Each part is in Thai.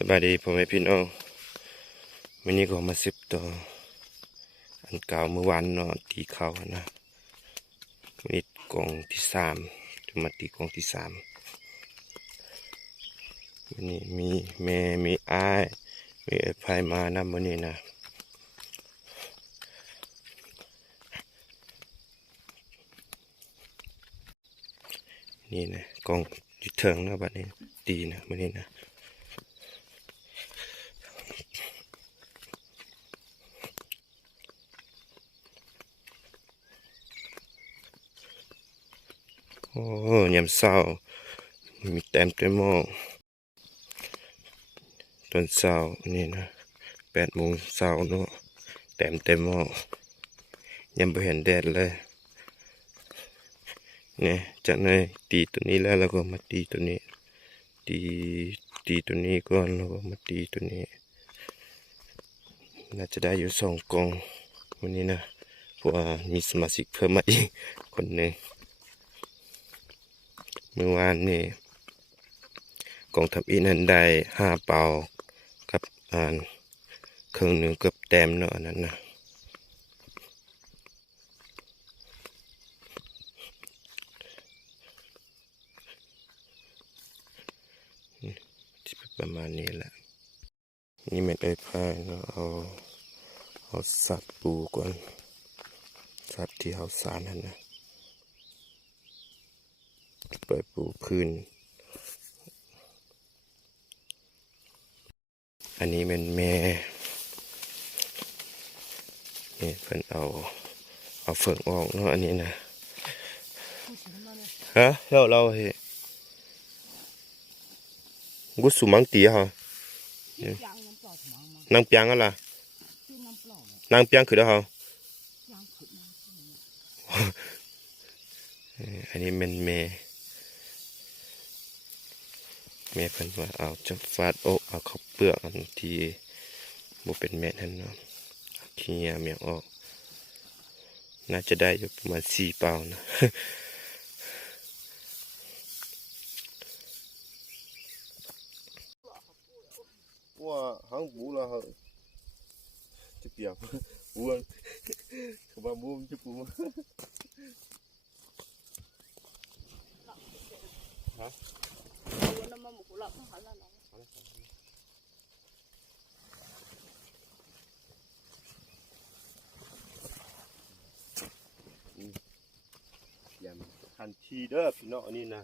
สบายดีพ่อแม่พี่น้องวันนี้ก็มาสิบต่ออันเก่าเมื่อวานเนาะตีเข้านะวันนี้กองที่สามจะมาตีกองที่สามวันนี้มีแม่มีอ้ายมีไอ้พายมานะวันนี้นะนี่นะกองอยู่เถิงนะบัดนี้ตีนะวันนี้นะโอ้ยามเศร้ามีเต็มหม้อตอนเช้านี่นะ8 โมงเช้าเนาะเต็มหม้อยังไม่เห็นแดดเลยเนี่ยจากนั้นตีตัวนี้แล้วเราก็มาตีตัวนี้ตีตัวนี้ก่อนแล้วก็มาตีตัวนี้น่าจะได้อยู่2 กองวันนี้นะเพราะว่ามีสมาชิกเพิ่มมาอีกคนหนึ่งเมื่อวานนี่กองทัพอีนั้นได้5 เปากับครึ่งหนึ่งเกือบเต็มเนาะอันนั้นนะประมาณนี้แหละนี่เม็ดไอ้พายเนาะเอาสัตว์ปูก่อนสัตว์ที่เอาสารนั่นนะไปปูพื้นอันนี้เป็นแม่นี่เพิ่นเอาเฟืองออกเนาะอันนี้นะฮะเราเฮ้กุสุมังตีฮะนางเปียงอะไรนางเปียงคือเด้อฮะอันนี้เป็นแม่เพิ่นว่าเอาจะฟาดอกเอาข้าวเปลือกอันที่บ่เป็นเม็ดนั่นเนาะขี้ยาเมียงออกน่าจะได้อยู่ประมาณ4 เปานะว่าหางบูละเหรอจะเปียกบูนเขาบอกบูมจะปูฮะยำทันทีเด้อพี่น้องอันนี้นะ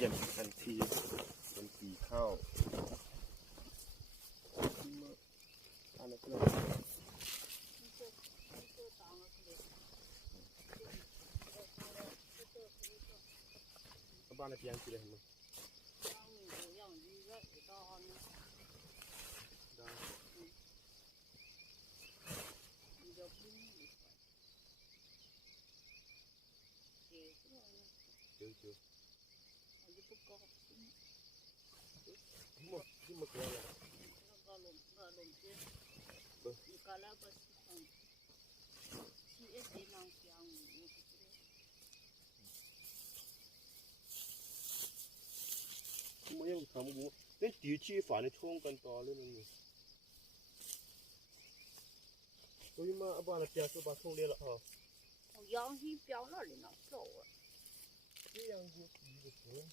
ยำทันทีเป็นปีข้าวอันนั้นก็บ้านในเพียงกี่เลยมั้งไม่ยังทำกูนี่ตีชีฝาในช่วงกันต่อเลยนี่ตัวนี้มาบ้านในเพียงตัวบ้านช่วงเรียนละอ๋อ羊皮标那里呢，走啊！这样就一个头。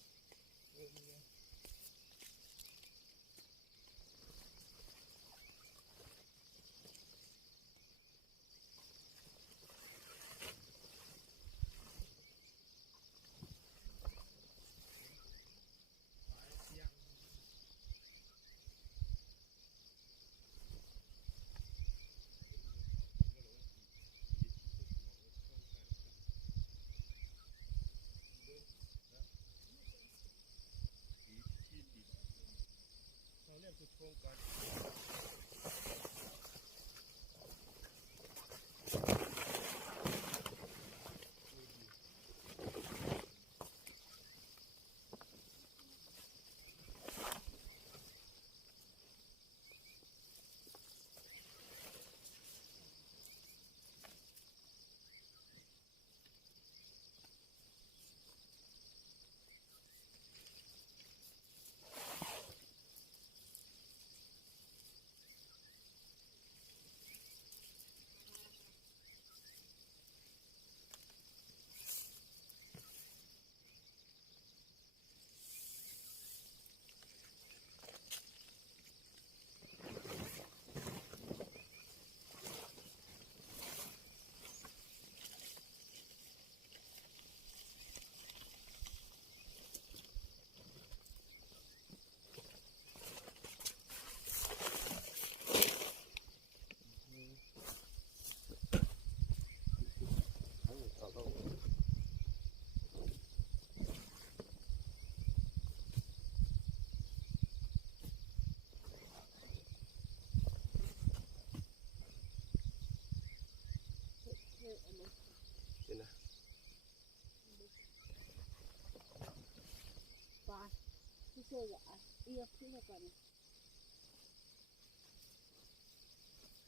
这个啊，哎呀，这个干嘛？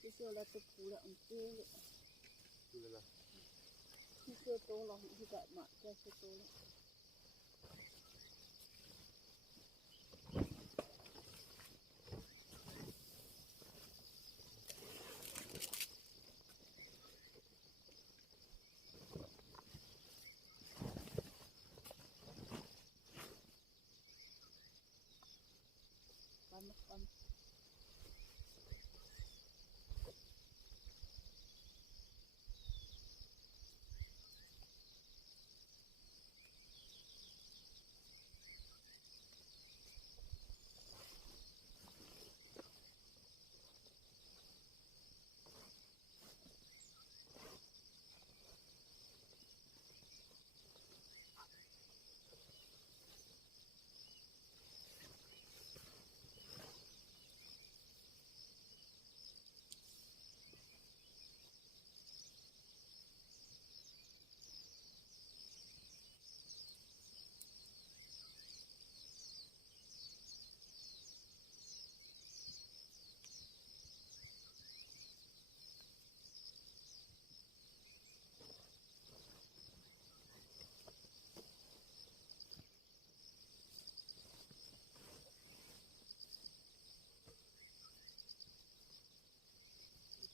这说了都哭了，这个，这说多了，这个嘛，这说多了。干嘛干嘛？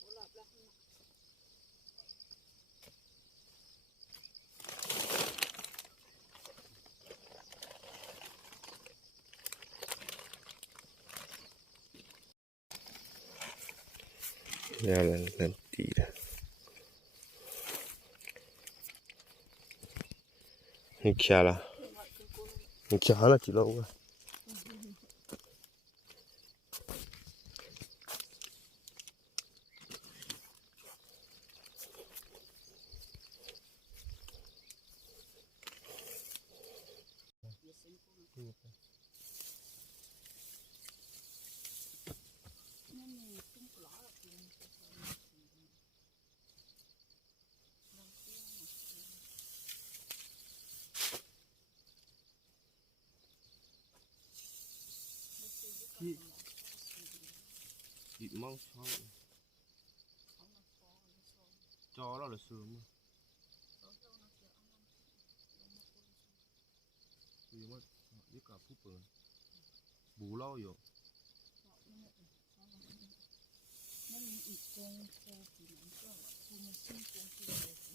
我老了。แล้วเริ่มตีแล้วนี่แค่ละนี่แค่ละจีโร่วะอีกมั่งช่องจอแล้วหรือซูมคือว่านี่กับผู้เปิดบูเล่าอยู่那你一公收比难做了，我们新公司的也是。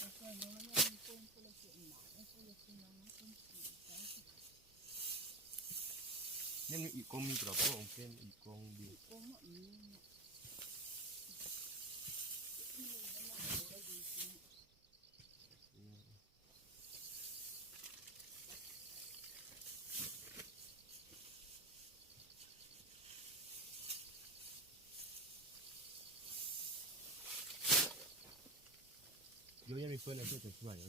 我说你们那你公出来是哪？我说也是哪公司的。นี่มีอีกกองมีกระเป๋าของเป็นอีกกองดีเยอะยังมีเพื่อนในเพื่อนจะช่วยแล้ว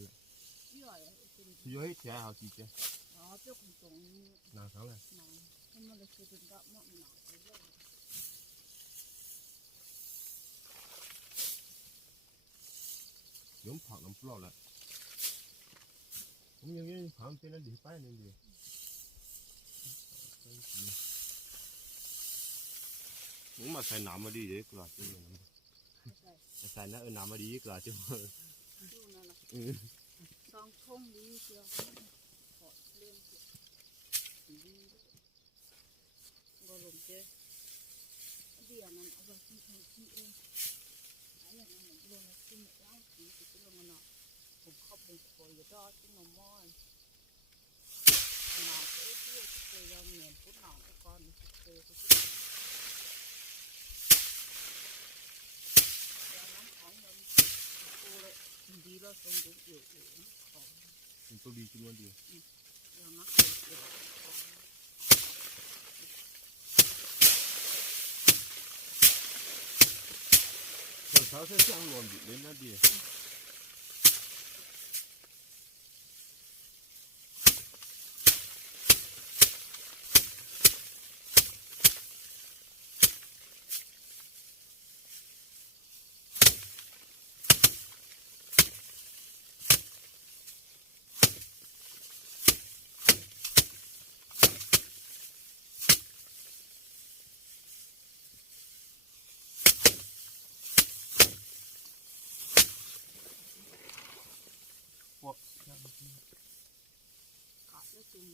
เยอะให้แฉเอาจีเจ้นานครั้งเลยย้อมผักน้ำเปล่าแหละผมยังผักเป็นนั่นดีไปนั่นดีผมมาใส่น้ำมาดีเลยกระจุยใส่น้ำน้ำมาดีกระจุยสองทุ่งดีเชียวขอเล่นดีก็ลงเจเดี๋ยวนั้นเอาไปที่ทางที่เองอะไรอย่างนั้นลงแล้วที่เนี่ยล้างสีติดลงมาหน่อยผมเข้าไปโอยก็ที่นมอนหนาเอ๊ะที่เคยยังเหนียนพุทธหนาก่อนที่เคยที่ดีแล้วตรงนี้อยู่ของเป็นตัวดีจริงวันดีอย่างนั้นตอนเช้าใช้ช่างรวนอยู่เล่นน่าดี แล้วจุ่ม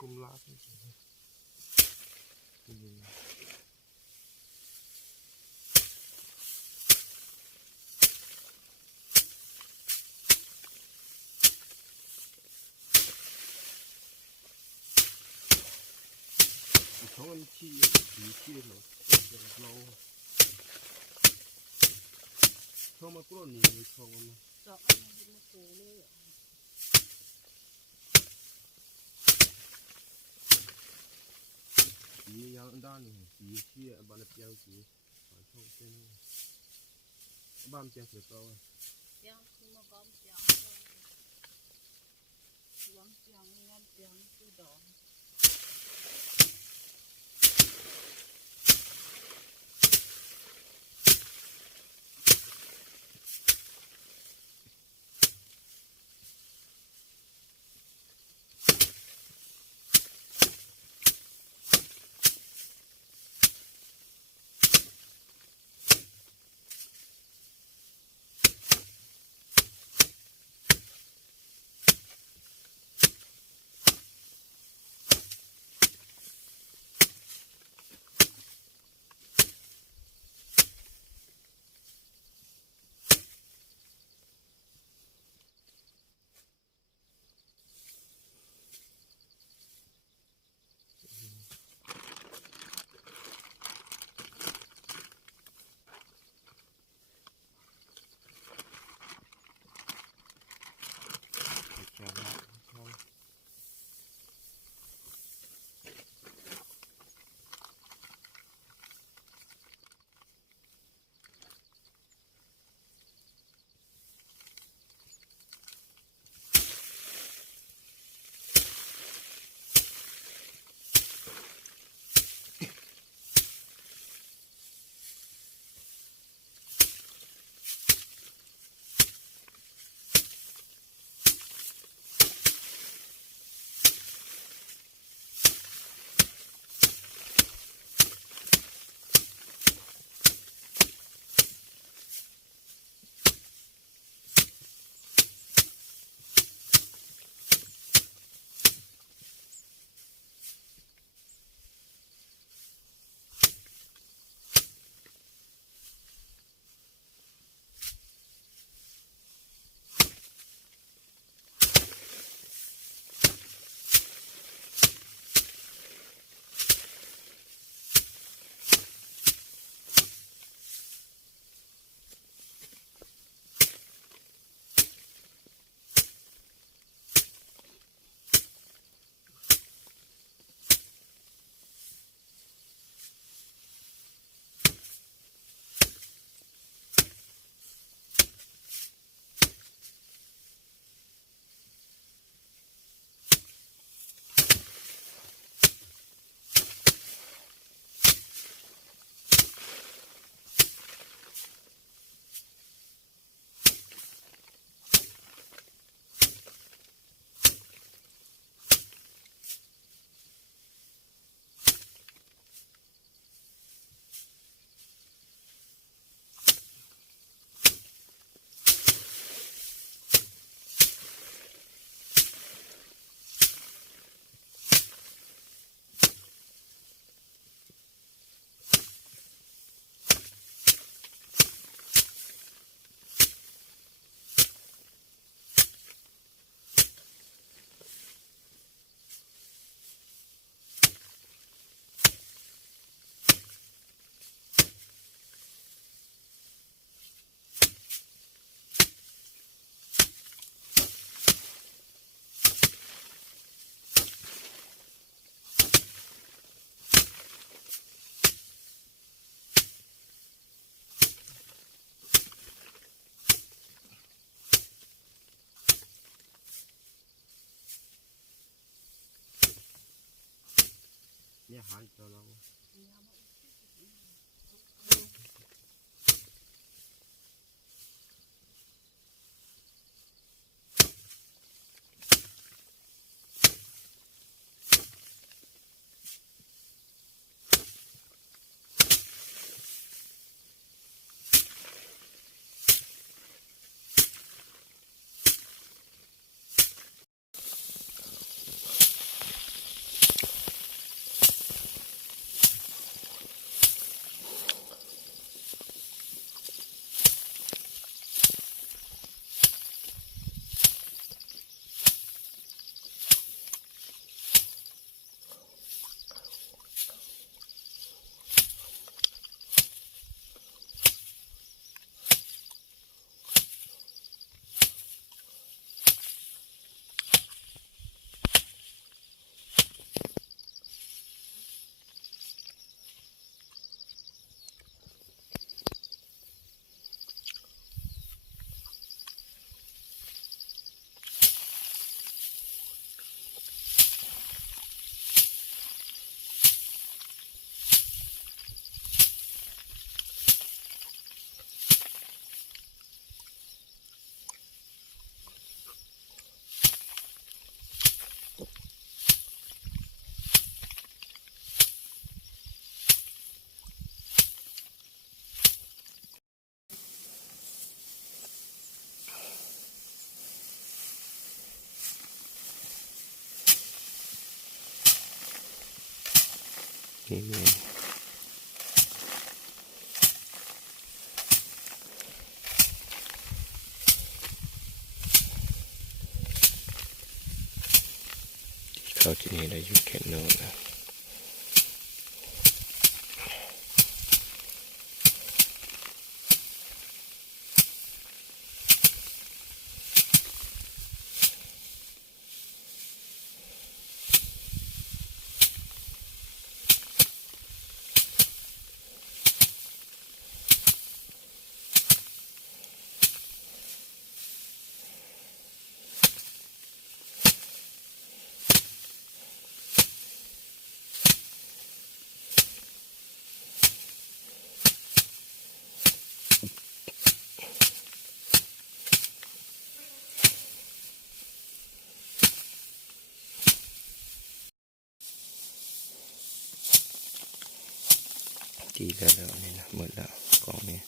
กุมลาบเขามันขี้ขี้หรอเราเขามากล้นนี่เขามา ดอกอันนี้มันโผล่เลยอ่ะ สียาวด้านนี่สีขี้บ้านเปียงสีช่องเส้นบ้านเปียงเสือเต้า ยังคือมาก้อมยังหวังยังงั้นยังคือดอก เนี่ยหายตัวเรา นี่แม่ที่เขาที่นี่ได้อยู่แค่โน่นนะดีแล้วนี่นะหมดแล้วกองนี้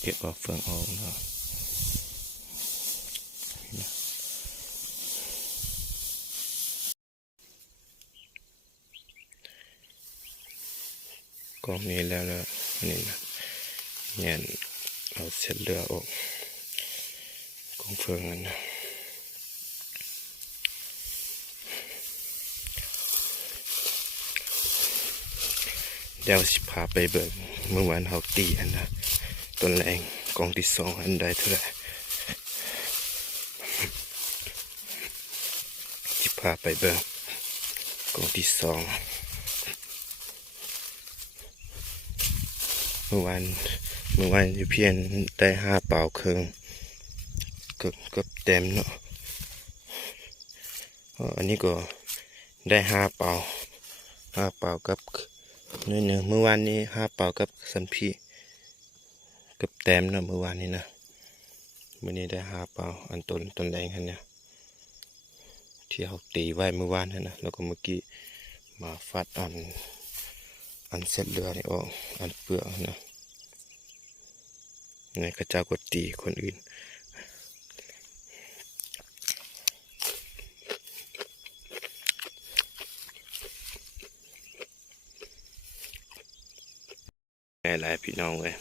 เก็บออกเฟืองออกเนาะกองนี้แล้วนี่นะเนี่ยเราเสร็จเรือออกกองเฟืองนั่นนะเดี๋ยวสิพาไปเบิกเมื่อวานเขาตีอันนะต้นแรงกองที่2อันใดเท่าไหร่สิพาไปเบิกกองที่2เมื่อวานอยู่เพียนได้5 เป่าครึ่งเกือบเต็มเนาะอันนี้ก็ได้5 เป่ากับนิดนึงเมื่อวานนี้5 เป่ากับสันพีเกือบเต็มเนาะเมื่อวานนี้นะวันนี้ได้5 เป่าอันต้นแรงอันเนี้ยที่เขาตีไว้เมื่อวานนั่นนะแล้วก็เมื่อกี้มาฟัดอันเส้นเรือนี่ออกอันเปลือกนะในกระเจ้ากดตีคนอื่นหลายพี่น้องเลย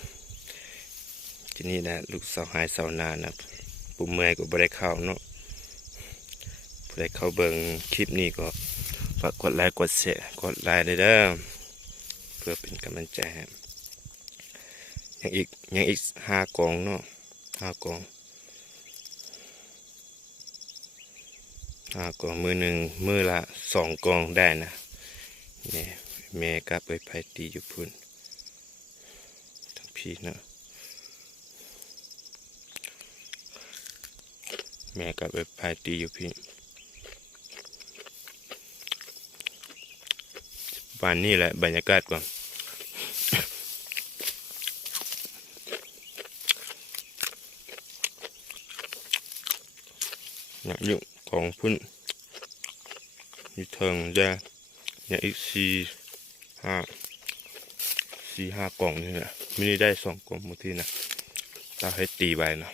ที่นี่แหละลูกสาวหายสาวนานะปุ่มเมื่อยก็บ่ได้เข้าเนาะบ่ได้เข้าเบิ่งคลิปนี้ก็ฝากกดไลค์กดแชร์กดไลค์ได้เด้อเพื่อเป็นกำลังใจให้ยังอีก5 กองเนาะ5 กองมือหนึ่งมือละ2 กองได้นะเนี่ยแม่กับไผตีอยู่พุ่นทั้งพี่เนาะแม่กับไผตีอยู่พี่บ้านนี่แหละบรรยากาศก่อนอยากอยู่ของพุ่นมีเทิงจะเนี่ยอีกห้ากล่องนี่แหละไม่ได้2 กล่องบางทีนะเราให้ตีไปนะ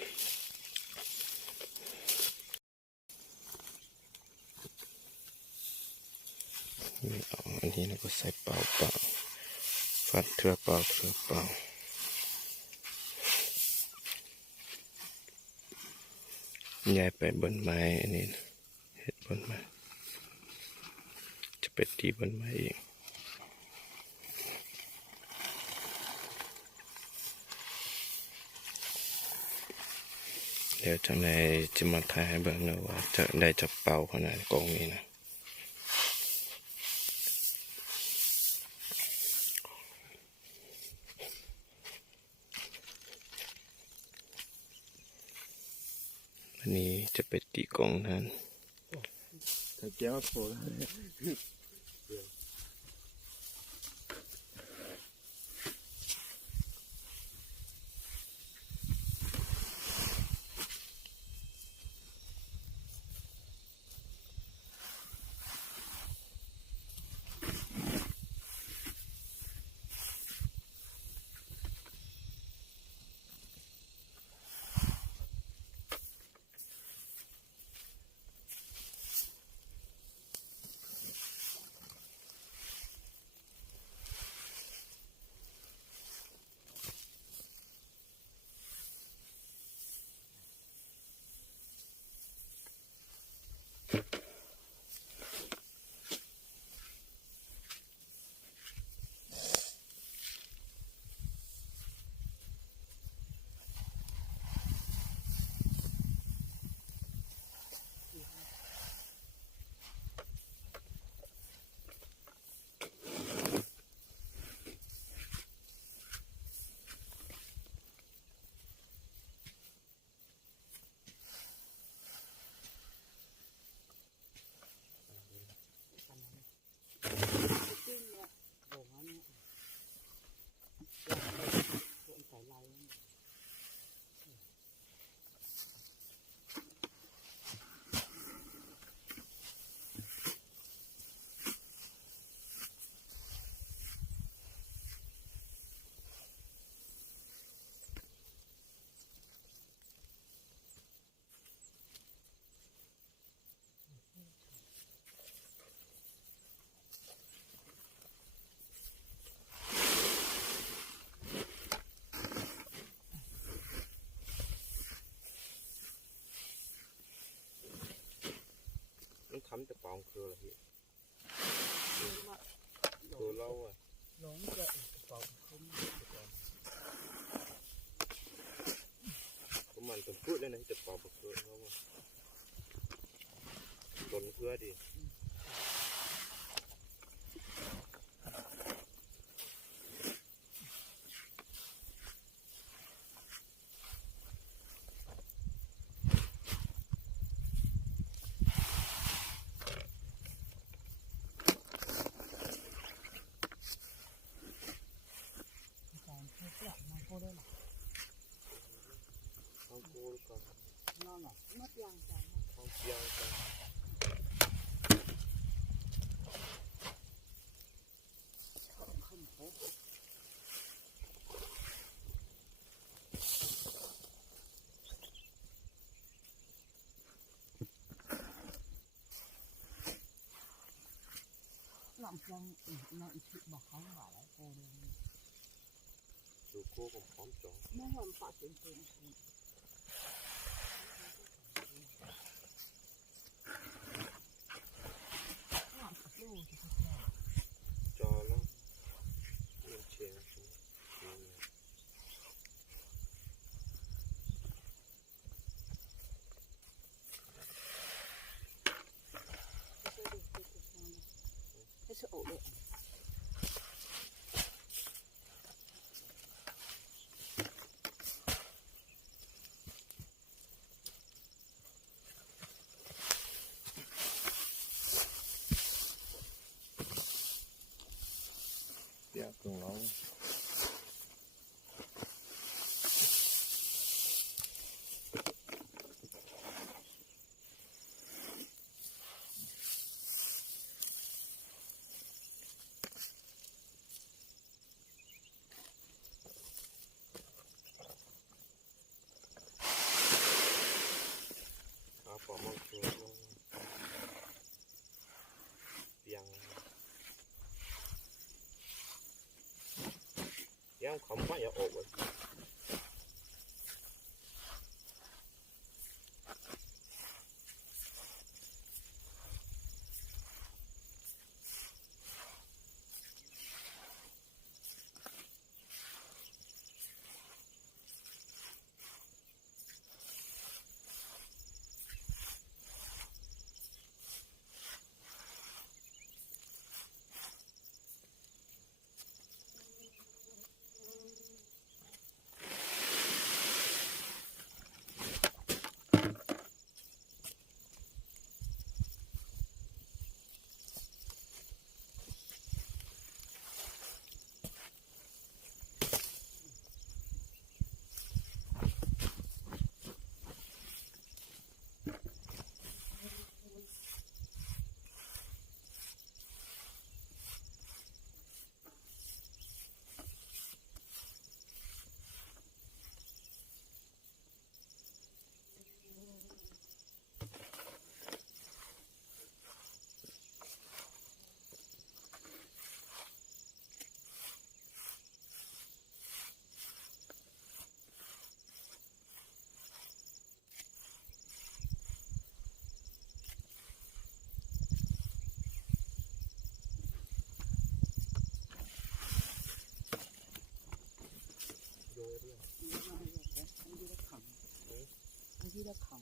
อันนี้เราก็ใส่เปล่าฟัดเถื่อเปล่าย้ายไปบนไม้อันนี้เห็ดบนไม้จะไปตีบนไม้เองเดี๋ยวจังในจะมาถ่ายให้เบิ่งนะว่าจะได้จับเป่าขนาดกองนี้นะวันนี้จะไปตีกองนั้นถ้าแก้วโผล่ เตียงกันหลังจังนอนชิบอกเขาว่าอะไรโกเลย ดูโก้ผมพร้อมจ่อ เมื่อวันปะเป็นเป็นหลังกับลูก จอแล้วมันเชียงให้สะโอเลย เตียงตรงเราปอมองตัวเตียงยังคำว่าอย่าออกเลยโยเรื่อง อันที่ได้ขัง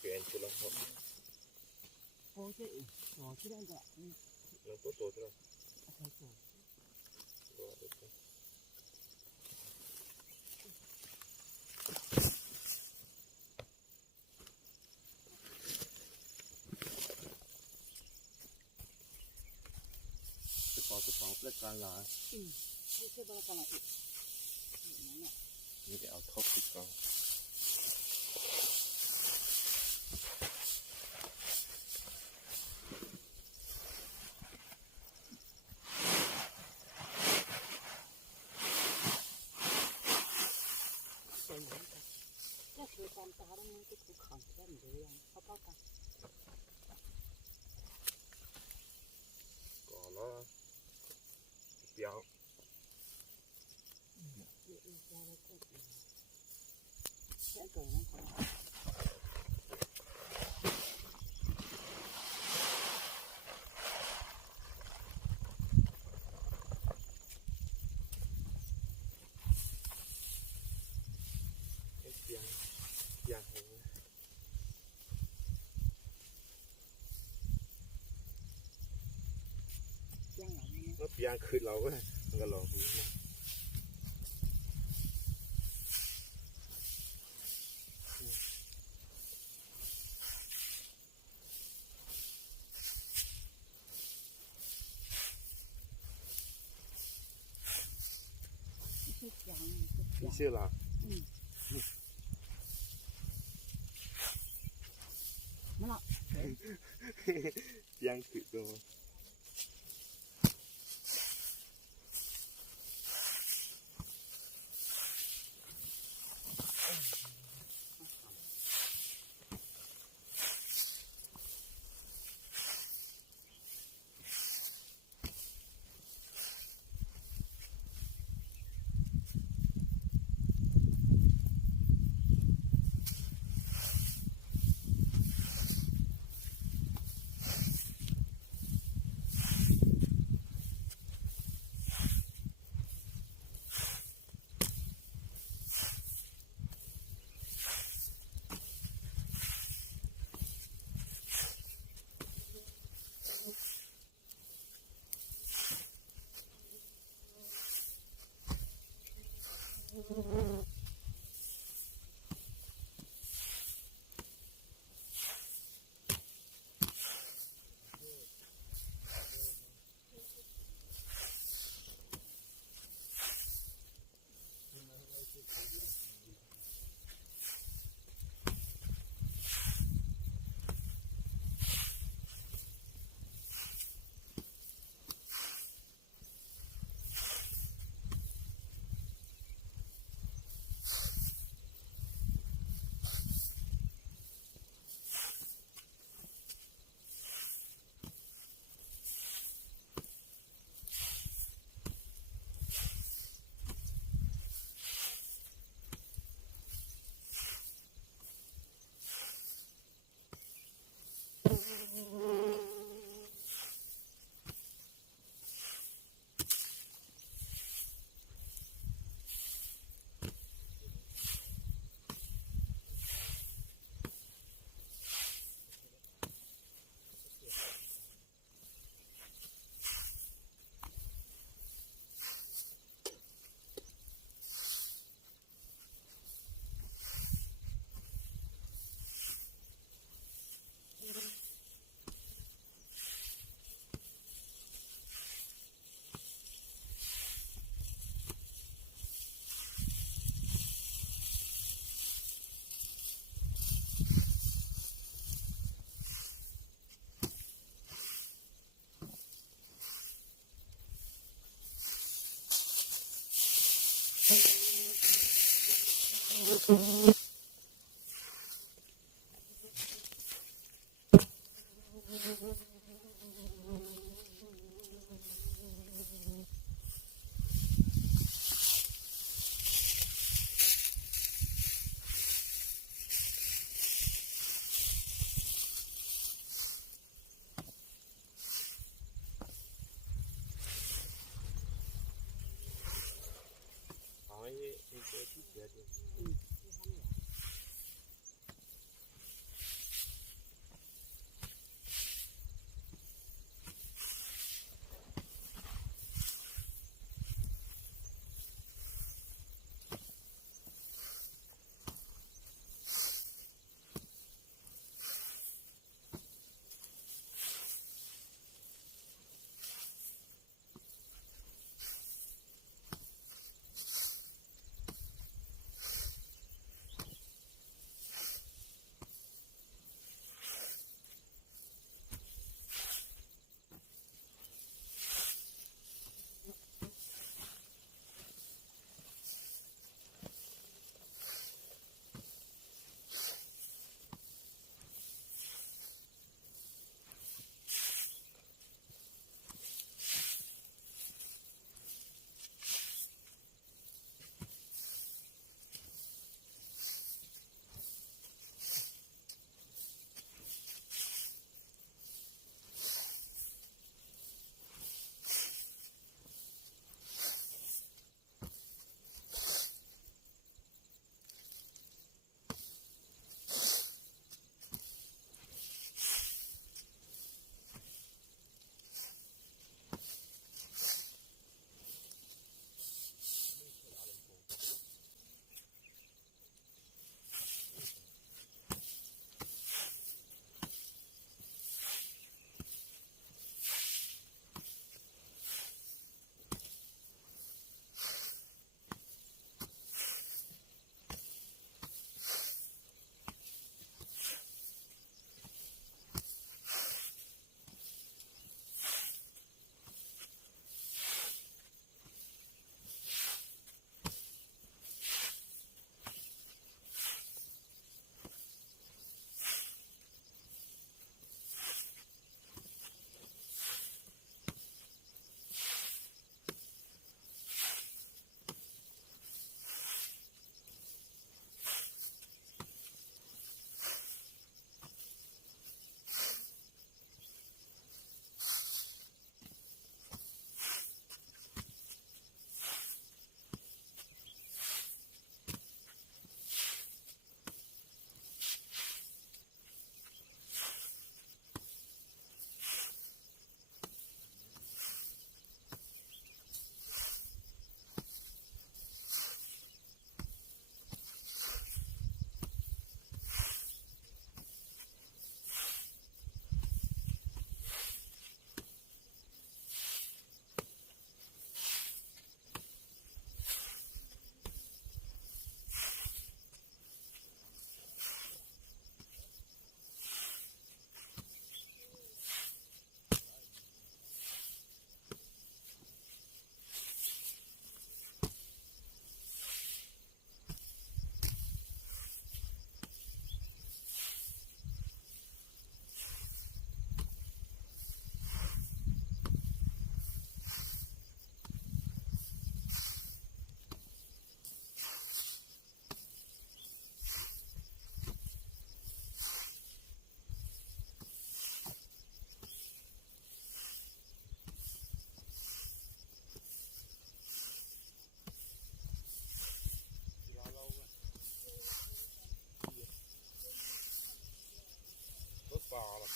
เปลี่ยนชุดแล้วครับ โอ้ยตัวที่ได้ก็ แล้วตัวตัวที่เรา ใช้ตัว ตัวตัวเปลือกการหลา ไม่ใช่บริการอีกนั่นแหละ นี่เดี๋ยวเอาท็อปติดก่อน สวยเหมือนกันแค่คือความตาแล้วมันก็ถูกขังแค่เดียวเขาป้ากัน ก่อนแล้วเปียก แค่เกิดนั่นคน ยางคืนเราก็มันก็ลองดูนะทุกอย่าง มีชื่อเรา นั่นแหละ ยางคืนตัวเอาไอ้เจอที่เสือดิ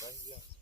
เ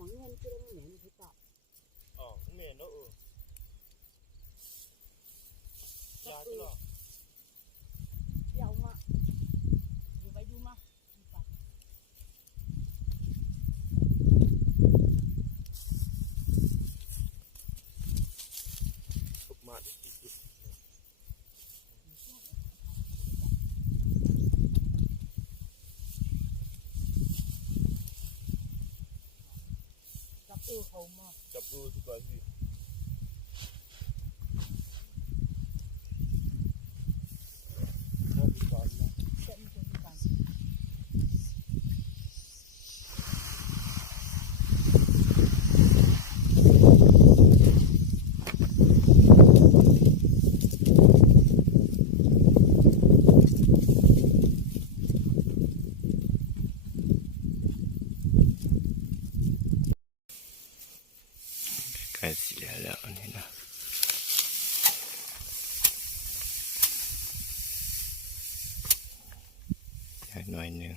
mà nguyên cái đó mình phải tạo อ๋อเมนเนาะยาที่หรอ dầu mà vừa bay du mà đi vào ทุกมาดิ gặp hầu mà จับดูทุกคนสิพอดีก่อนนะ chân cho đi vào ใกล้เสียแล้วอันนี้นะอีกหน่อยหนึ่ง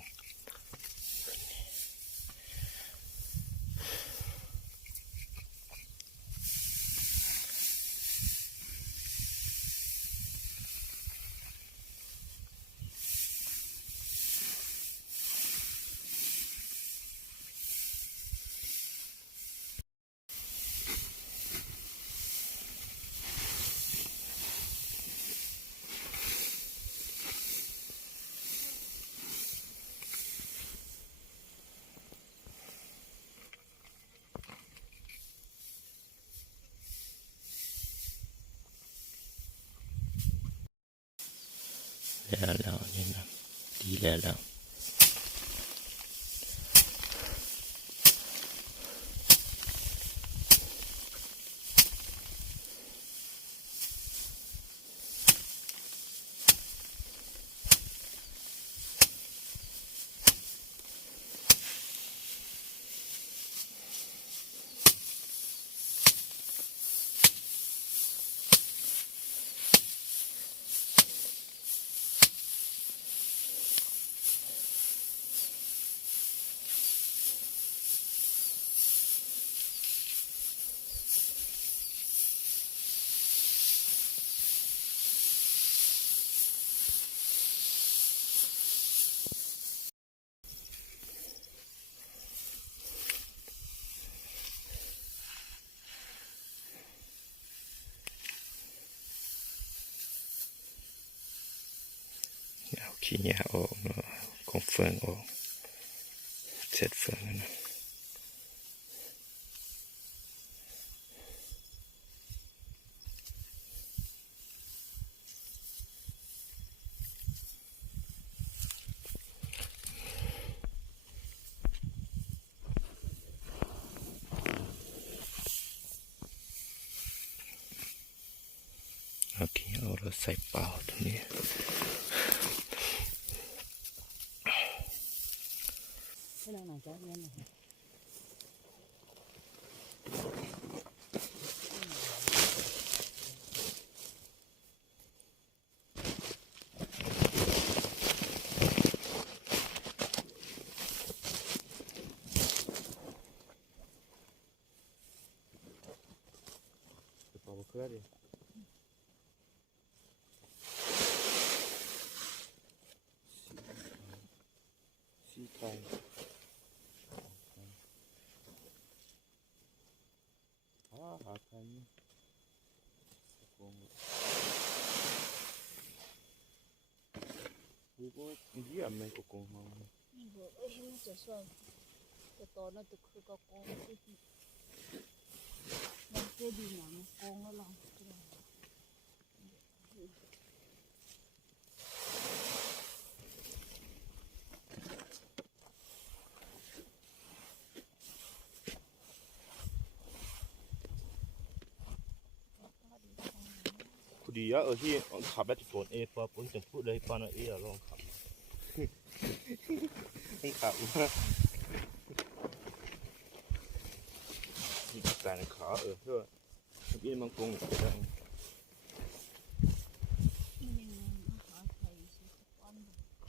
แล้วนี่นะดีแล้ว เอาขี้ยาออกเนาะของเฟืองออกเสร็จเฟืองแล้วนะเอาขี้เอาเราใส่เปล่าตรงนี้ cái này là cho nhân này เอาเครื่องดิสีไก่หาไก่นี่โกงดูก็เยี่ยมเลยโกงมา vừa ấy nó trở sơn cái to nó từ khi có con cái gì làm cái gì mà con nó làm cái này ดีอะที่ขับแบบที่ฝนปอปนจะพูดเลยปอนลองขับให้ขับมาที่การขาเพื่อที่มันคงจะได้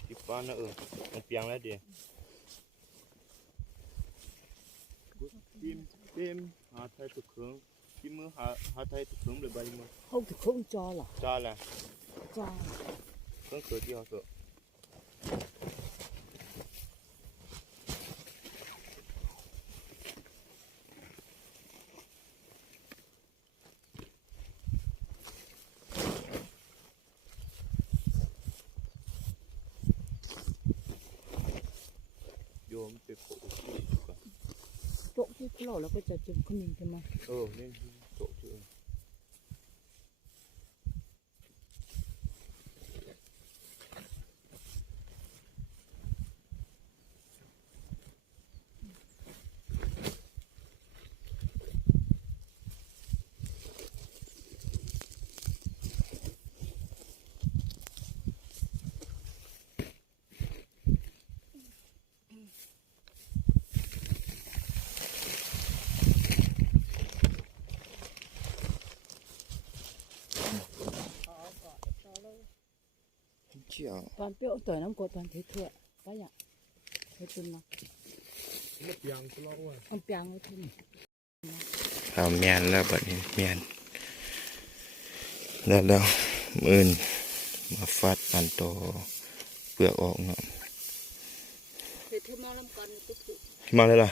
ที่ป้านนะมันเปียงแล้วดิ tim hạt thay thực hướng tim mưa hạt thay thực hướng để bay mà không thì không cho là cho là cho có cửa đi họ cửa vô một cái cổ chỗ cái lỗ là cái chợ chừng không nhìn thấy mà nên chỗ chữ chiều toàn biểu tuổi năm của toàn thế thừa cái nhỉ thế từng mà ông piang ấy thôiเอาเมียนแล้วบัดนี้เมียนแล้วมื้อนมาฟัดมันโตเปลือกออกเนาะ thế thêm mau lắm con cái thứ มาเลยล่ะ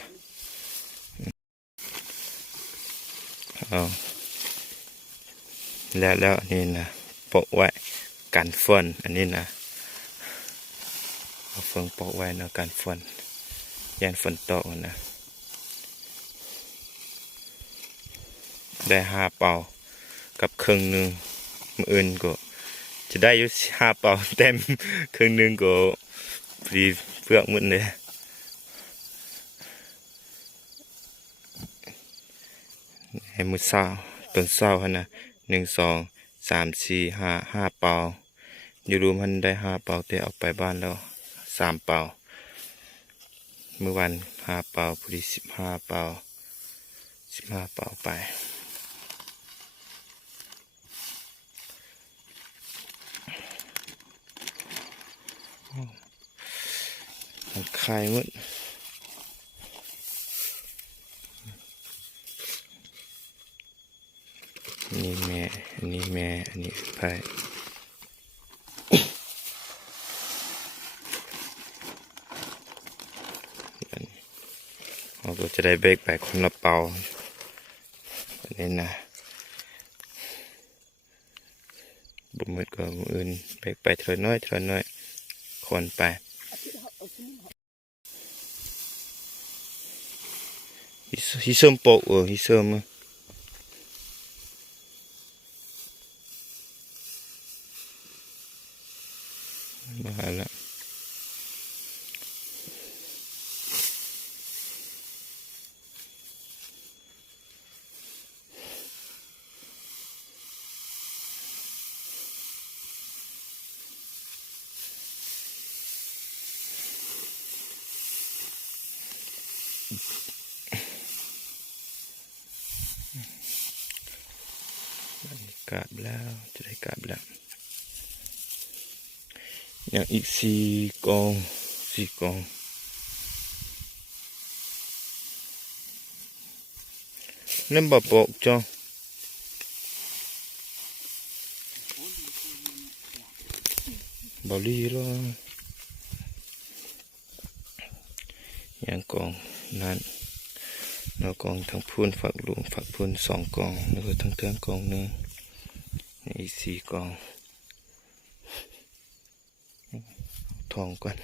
เอาแล้วอันนี้นะโปะไว้กันฝนอันนี้นะเอาเฟืองโปะไว้เนาะกันฝนยันฝนตกนะได้5 เป่ากับครึ่งหนึ่งมื้ออื่นก็จะได้อยู่5 เป่าเต็มครึ่งหนึ่งก็พอดีเฟือกหมดเลยให้มื้อเช้าตอนเช้าหั่นนะ1 2 3 4 5 เป่าอยู่รวมมันได้5 เป่าแต่เอาไปบ้านแล้ว3 เป่าเมื่อวัน5 เป่าพอดี15 เป่า15 เป่าไปมันคายหมดอันนี้แม่อันนี้ไผ่เราก็จะได้เบรกไปคนละเป่าอันนี้นะบุมืดก็มืออื่นเบรกไปเท่าน้อยคนไปฮิเซมโปะฮิเซมมาแล้วกลับแล้วจะได้กลับแล้วอย่างอีก4 กองนั่นบ่ปกจ้องบ่ลีแล้วอย่างกองนั้นแล้วกองทั้งพูนฝักหลวงฝักพูน2 กองแล้วก็ทั้งเทืองกองหนึ่งอีก4 กองทองก่อน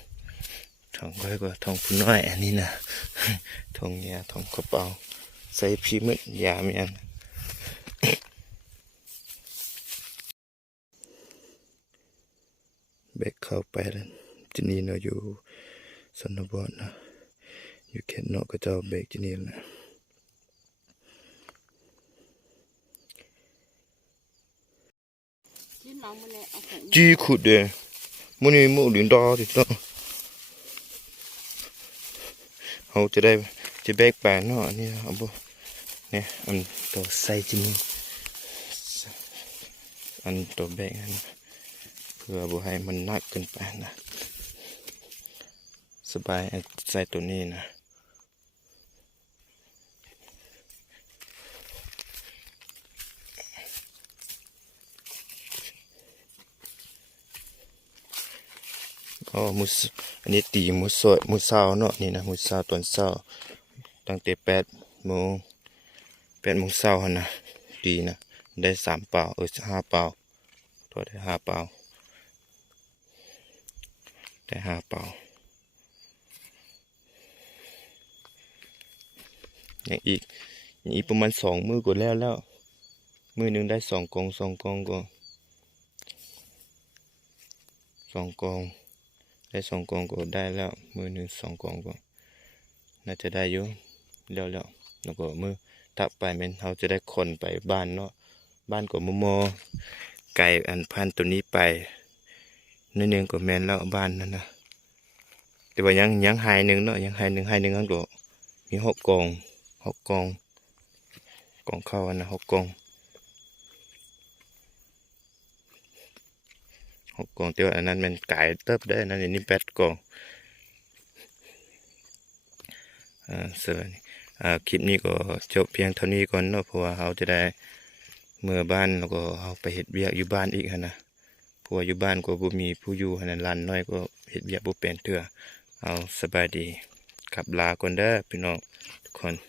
ทองไว้ก็ทองผู้น้อยอันนี้นะทองยาทองกระเป๋าใส่พีมึดยาเมียนเบกเข้าไปแล้วที่นี่เราอยู่สนบทนะอยู่เขตนอกก็จะเบกที่นี่แหละจีขุดเด้มื้อนี้มื้อลินดอติดแล้วเขาจะได้จะแบกไปเนาะนี่เอาบ่เนี่ยอันตัวใส่ที่นี่อันตัวแบกอันเพื่อบ่ให้มันหนักเกินไปนะสบายใส่ตัวนี้นะ อ๋ออันนี้ตีหมูสดหมูเช้าเนาะนี่นะหมูเช้าตอนเช้าตั้งแต่8 โมงเช้าหั่นนะตีนะได้3 เปา5 เปาตัวได้5 เปาได้5 เปาอย่างอีกประมาณ2 มื้อก็แล้วมื้อหนึงได้2 กองก็2 กองได้2 กองก็ได้แล้วมื้อหนึง2 กองก็น่าจะได้อยู่แล้วก็มื้อถัดไปแม่นเราจะได้ขนไปบ้านเนาะบ้านก็มอไก่อันพันธุ์ตัวนี้ไปนิดนึงก็แม่นแล้วบ้านนั่นนะแต่ว่ายังหายหนึงเนาะยังหายหนึงอันก็มี6 กองกองข้าวอันนะ6 กองแต่ว่าอันนั้นมันไก่เติบได้อันนั้นอันนี้8 กองส่วนคลิปนี้ก็จบเพียงเท่านี้ก่อนเนาะเพราะว่าเราจะได้เมื่อบ้านแล้วก็เอาไปเฮ็ดเวียกอยู่บ้านอีกหั่นนะเพราะว่าอยู่บ้านก็บ่มีผู้อยู่หั่นน่ะหลานน้อยก็เฮ็ดเวียกบ่เป็นเทื่อเอาสบายดีกลับลาก่อนเด้อพี่น้องทุกคน